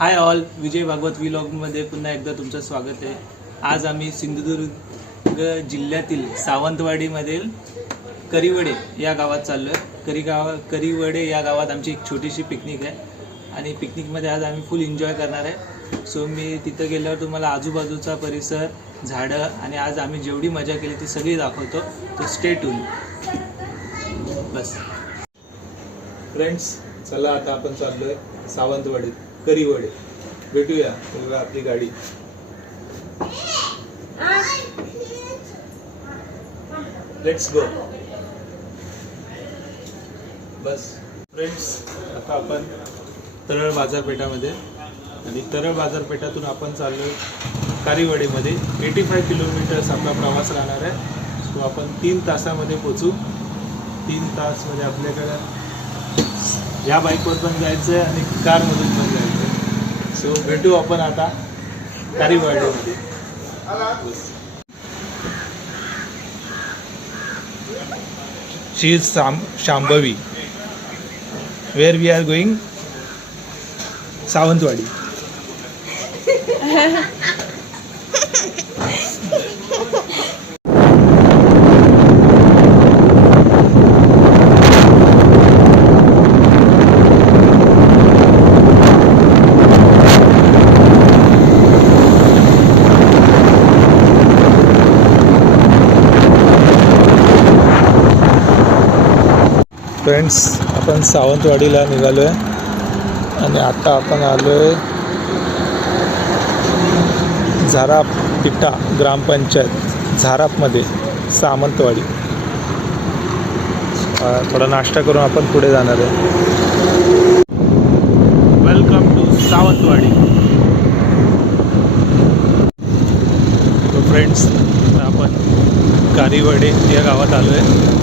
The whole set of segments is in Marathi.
हाय ऑल, विजय भागवत व्लॉगमध्ये पुन्हा एकदा तुमचं स्वागत आहे। आज आम्ही सिंधुदुर्ग जिल्ह्यातील सावंतवाडीमधील करिवडे या गावात चाललो आहे। करिवडे या गावात आमची एक छोटीशी पिकनिक आहे आणि पिकनिकमध्ये आज आम्ही फुल एन्जॉय करणार आहे। सो मी तिथं गेल्यावर तुम्हाला आजूबाजूचा परिसर, झाडं आणि आज आम्ही जेवढी मजा केली ती सगळी दाखवतो। तो स्टे ट्यून। बस फ्रेंड्स, चला आता आपण चाललोय सावंतवाडीत करिवडे। भेटूया, आपली गाडी। Let's go. बस फ्रेंड्स, आता आपण तरळ बाजारपेठामध्ये आणि तरळ बाजारपेठातून आपण चाललोय करिवडेमध्ये। 85 किलोमीटर्स आपला प्रवास राहणार आहे। सो आपण 3 तासामध्ये पोहोचू। 3 तासमध्ये आपल्याकडे या बाईकवर पण जायचं आहे आणि कारमधून पण जायचं आहे। सो भेटू आपण आता करिवडेमध्ये। She is Shambhavi, where we are going Sawantwadi. Friends, आपण सावंतवाडीला निघालो आहे आणि आता आपण आलो आहे झारापिटा ग्रामपंचायत झारापमध्ये सावंतवाडी। थोडा नाश्ता करून आपण पुढे जाणार आहे। Welcome to Sawantwadi. तो फ्रेंड्स, आपण करिवडे या गावात आलो आहे।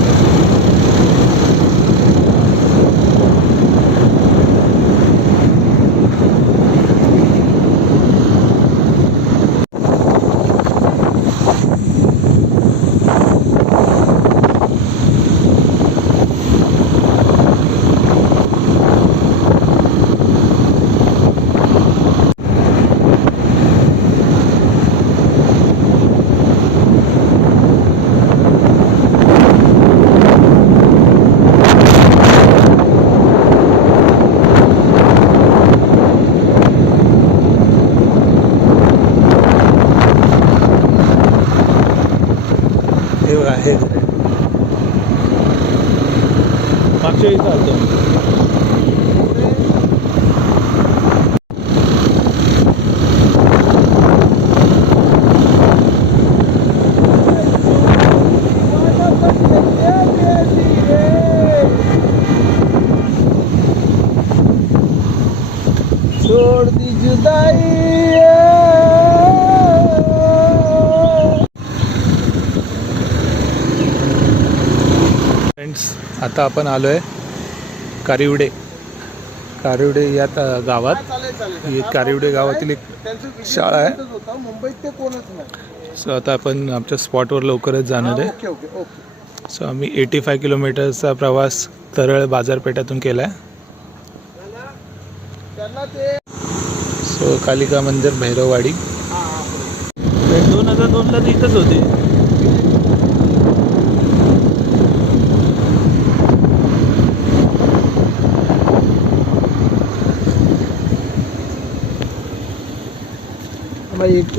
आहे मागच्या इथं आलतो। छोड़ दी जुदाई। आता आपण आलो आहे करिवडे या गावात। ही करिवडे गावातील एक शाळा आहे। सो आता आपण आमच्या स्पॉटवर लवकरच जाणार आहे। सो आम्ही 85 किलोमीटरचा प्रवास तरळ बाजारपेठातून केला आहे। सो कालिका मंदिर भैरववाडी 2002ला तर इथंच होते।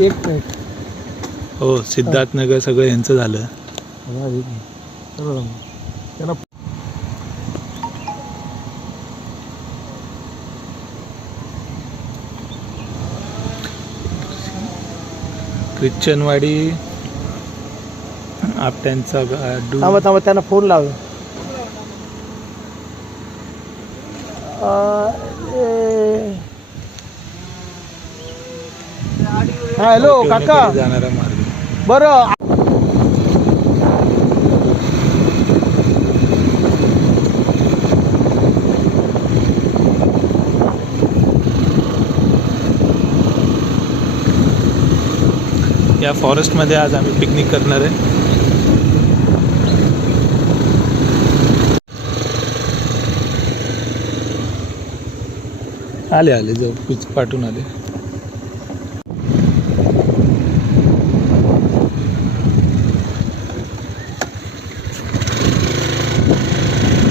एक मिनिट। हो, सिद्धार्थनगर सगळं यांचं झालं। ख्रिश्चनवाडी आपट्यांचा थांबा त्यांना फोन लाव। हॅलो काका, जाणारा मार्ग बरं। या फॉरेस्टमध्ये आज आम्ही पिकनिक करणार आहे। आले जाऊ कुच पाठवून आले.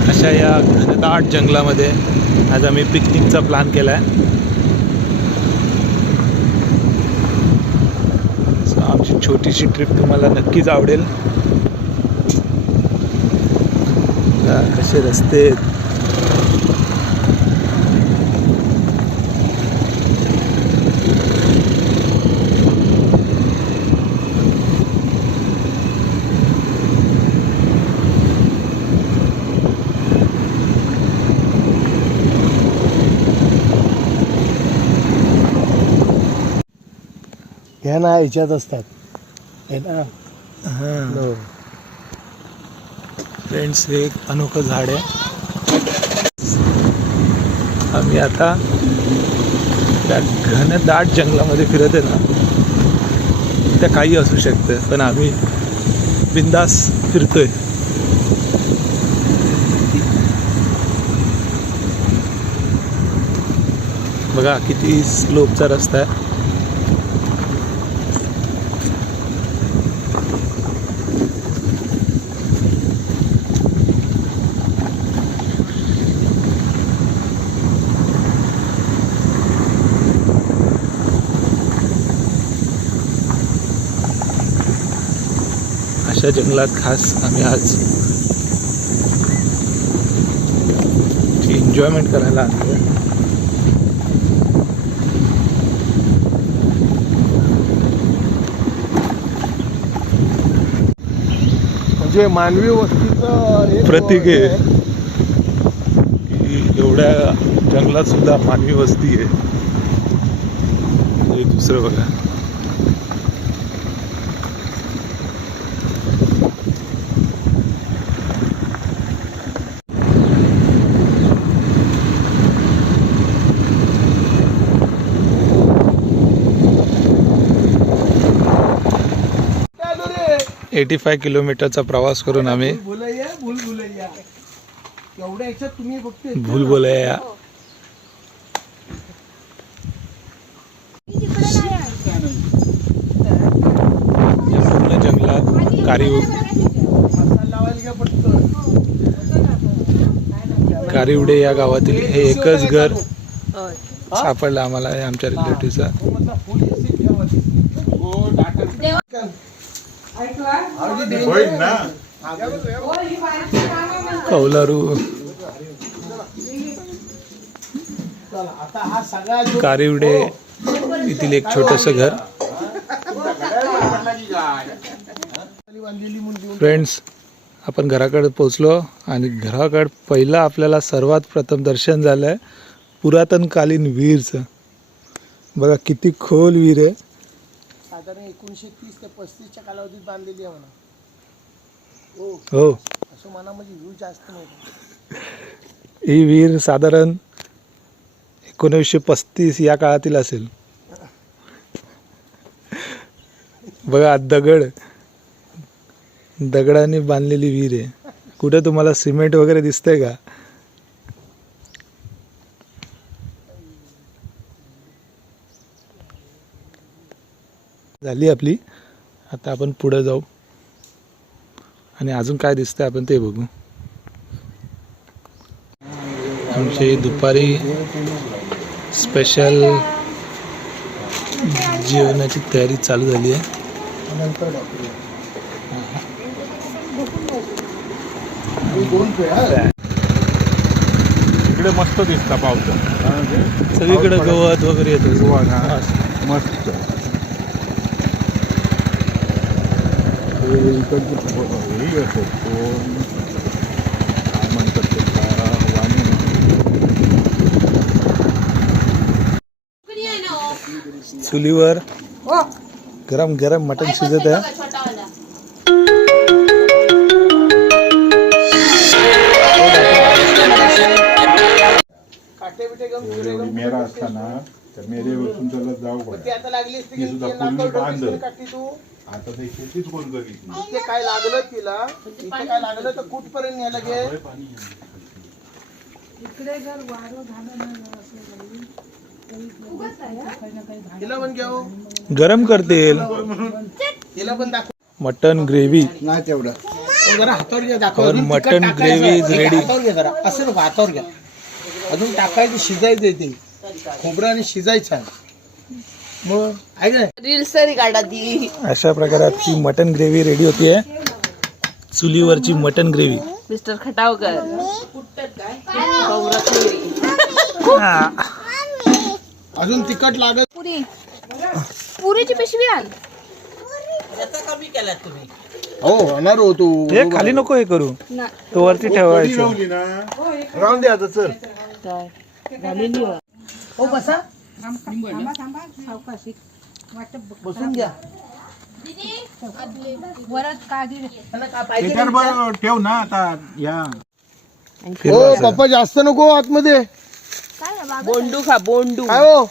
अशा या घनदाट जंगलामध्ये आज आम्ही पिकनिकचा प्लॅन केला आहे. आमची छोटीशी ट्रिप तुम्हाला नक्कीच आवडेल. कसे रस्ते ह्या ना ह्याच्यात असतात है ना. हां फ्रेंड्स, हे एक अनोखं झाड आहे. आम्ही आता त्या घनदाट जंगलामध्ये फिरत आहे ना. त्या काही असू शकतं पण आम्ही बिंदास फिरतोय. बघा किती स्लोपचा रस्ता आहे. अशा जंगलात खास आम्ही आज एन्जॉयमेंट करायला आलो. म्हणजे मानवी वस्तीचं प्रतीक आहे की एवढ्या जंगलात सुद्धा मानवी वस्ती आहे. हे दुसरं बघा. आहे. 85 किलोमीटरचा प्रवास करून आम्ही एवढ्या ह्याच्यात तुम्ही फक्त भूलभुलैया पूर्ण जंगलात कारिवडे या गावातील हे एकच घर सापडलं आम्हाला. हे आमच्या रिलेटिव्हचा. कौलारू कारिवडे येथील एक छोटंसं घर. फ्रेंड्स, आपण घराकडे पोहोचलो आणि घराकडे पहिला आपल्याला सर्वात प्रथम दर्शन झालंय पुरातनकालीन विहीरचं. बघा किती खोल विहीर आहे. साधारण 1930 ते 35च्या कालावधीत बांधलेली आहे म्हणा. हो, असं म्हणा, म्हणजे व्ह्यू जास्त नाही. ही विहीर साधारण 1935 या काळातील असेल. बघा दगडाने बांधलेली विहीर आहे. कुठे तुम्हाला सिमेंट वगैरे दिसतंय का? झाली आपली. आता आपण पुढे जाऊ आणि अजून काय दिसतंय आपण ते बघू. आमची दुपारी स्पेशल जेवणाची तयारी चालू झाली आहे. इकडे मस्त दिसता पावसा. सगळीकडे गवत वगैरे येतो. मस्त. इकडचं हे असतो काय म्हणतात ते वाणी. चुलीवर गरम गरम मटण शिजत आहे. मेरा असताना तर मेरे वरतून त्याला जाऊ मी सुद्धा पूर्वी बांधलं. आता ते शेतीच कोण करीत नाही. इथे काय लागलं तिला, इथे काय लागलं तर कुठपर्यंत न्यायला गे. इकडे जर वारं झालं नाही तिला पण घ्या हो. गरम करतील. तिला पण दाखव. मटन ग्रेव्ही नाही तेवढं जरा हातावर घ्या दाखव. और अजून तिखट मटन टाकायचं. ग्रेव्ही is एक ready. हातावर घ्या जरा असं नको हातावर घ्या. अजून टाकायचं शिजायचं ते खोबरं आणि शिजायचं आहे. मग ऐक ना रील्स तरी काढा ती. अशा प्रकाराची मटन ग्रेव्ही रेडी होतीये. चुलीवरची मटन ग्रेव्ही. मिस्टर खटावकर अजून तिखट लागत. पुरी पुरीची पिशवी आण. हो होणार हो तू हे खाली नको हे करू. तो वरती ठेवायचं. राहून ना राहून दे आता चल. झालेली हो बसा बसून घ्या. त्याच्यावर बरं ठेव ना आता या हो पप्पा जास्त नको आतमध्ये. बोंडू खा बोंडू. काय हो